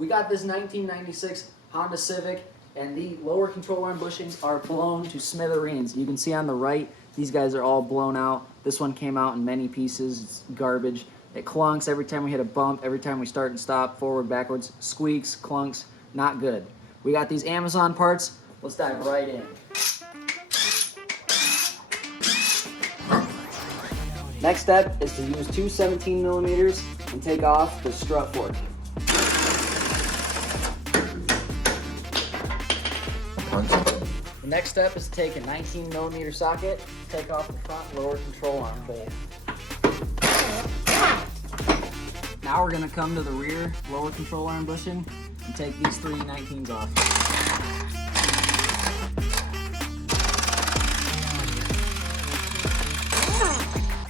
We got this 1996 Honda Civic, and the lower control arm bushings are blown to smithereens. You can see on the right, these guys are all blown out. This one came out in many pieces. It's garbage. It clunks every time we hit a bump, every time we start and stop, forward, backwards, squeaks, clunks, not good. We got these Amazon parts. Let's dive right in. Next step is to use two 17 millimeters and take off the strut fork. The next step is to take a 19 millimeter socket, take off the front lower control arm bolt. Now we're going to come to the rear lower control arm bushing and take these three 19s off.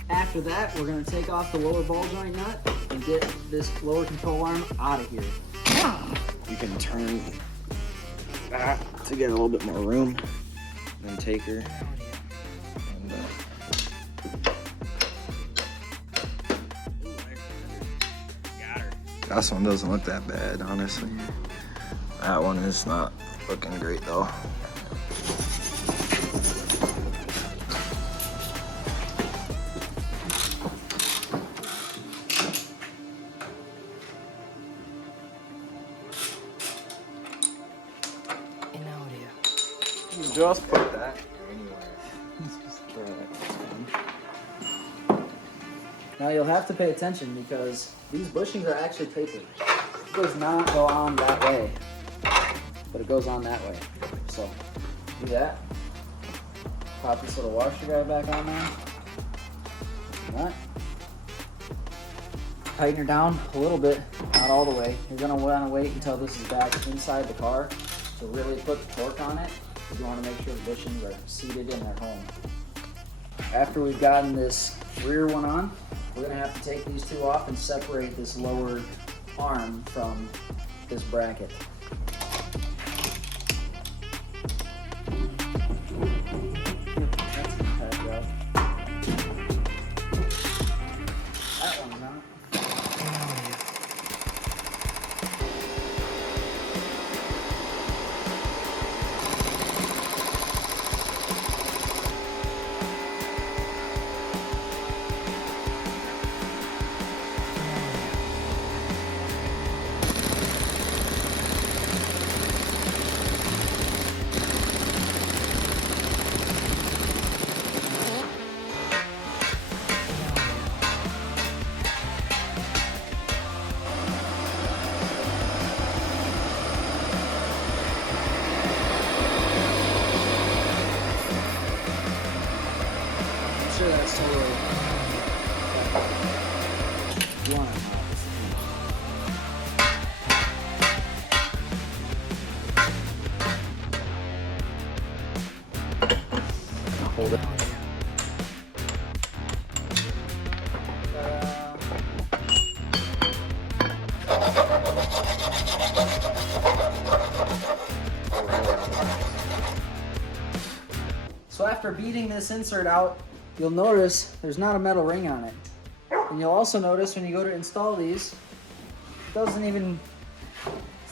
After that, we're going to take off the lower ball joint nut and get this lower control arm out of here. You can turn that to get a little bit more room, and then take her. And, got her. This one doesn't look that bad, honestly. That one is not looking great though. Just put that anywhere. Just throw it. Now you'll have to pay attention because these bushings are actually tapered. It does not go on that way, but it goes on that way. So do that. Pop this little washer guide back on there. Alright. Tighten her down a little bit, not all the way. You're gonna want to wait until this is back inside the car to really put the torque on it. You want to make sure the bushings are seated in their home. After we've gotten this rear one on, we're going to have to take these two off and separate this lower arm from this bracket. That one's not. Sure that's totally one. Hold it. So after beating this insert out, you'll notice there's not a metal ring on it. And you'll also notice when you go to install these, it's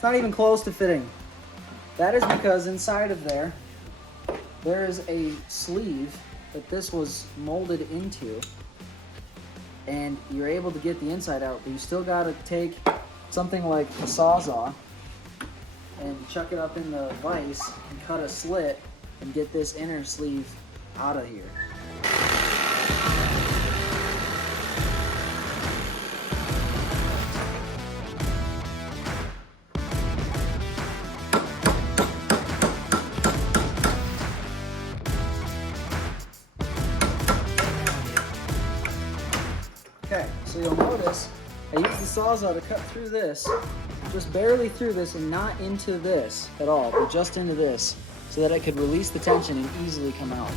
not even close to fitting. That is because inside of there is a sleeve that this was molded into, and you're able to get the inside out, but you still gotta take something like a Sawzall and chuck it up in the vise and cut a slit and get this inner sleeve out of here. Okay, so you'll notice I used the Sawzall to cut through this, just barely through this and not into this at all, but just into this, so that I could release the tension and easily come out.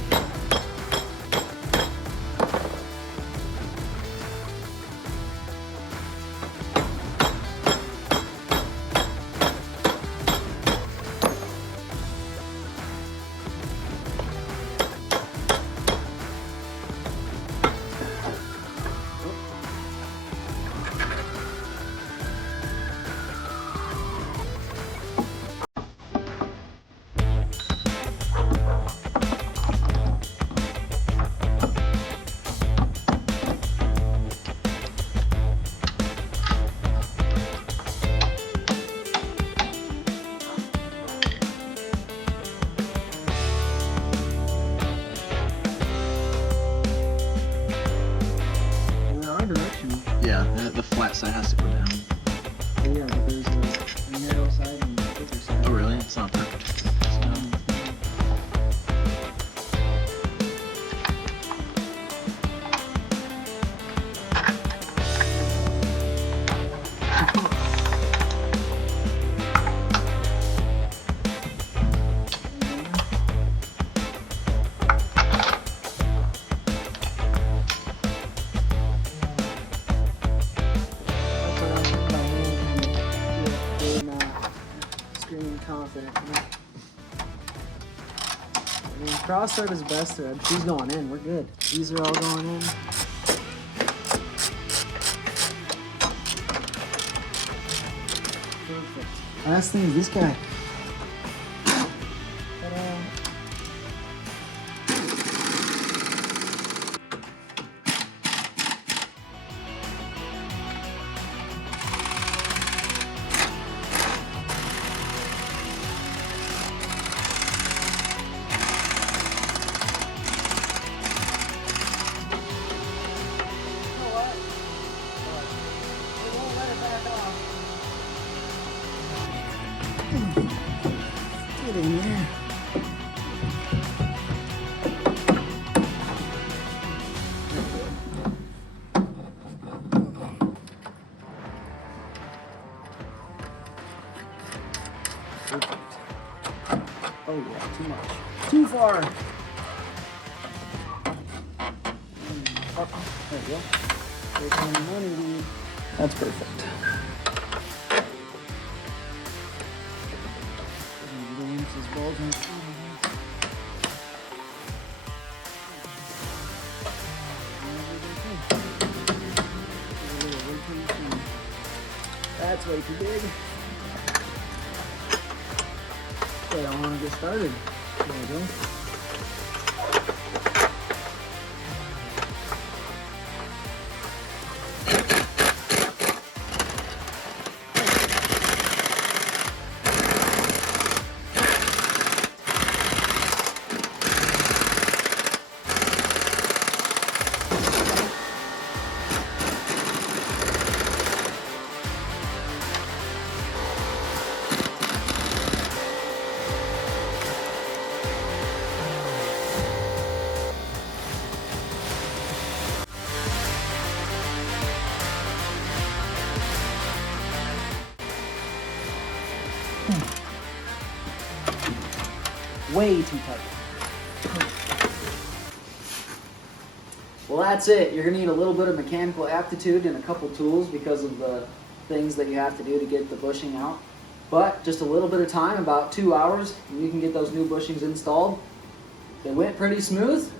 plastic go down. Yeah, but there's a narrow side and a thicker side. Oh, really? It's not perfect. Confident. I mean, cross thread is best thread. She's going in. We're good. These are all going in. Perfect. Last thing is this guy. Ta-da. Get in there. Perfect. Oh yeah, too much. Too far. There we go. There's one lead. That's perfect. That's way too big. Okay, I want to get started. There we go. Way too tight. Well, that's it. You're going to need a little bit of mechanical aptitude and a couple tools because of the things that you have to do to get the bushing out. But just a little bit of time, about 2 hours, and you can get those new bushings installed. They went pretty smooth.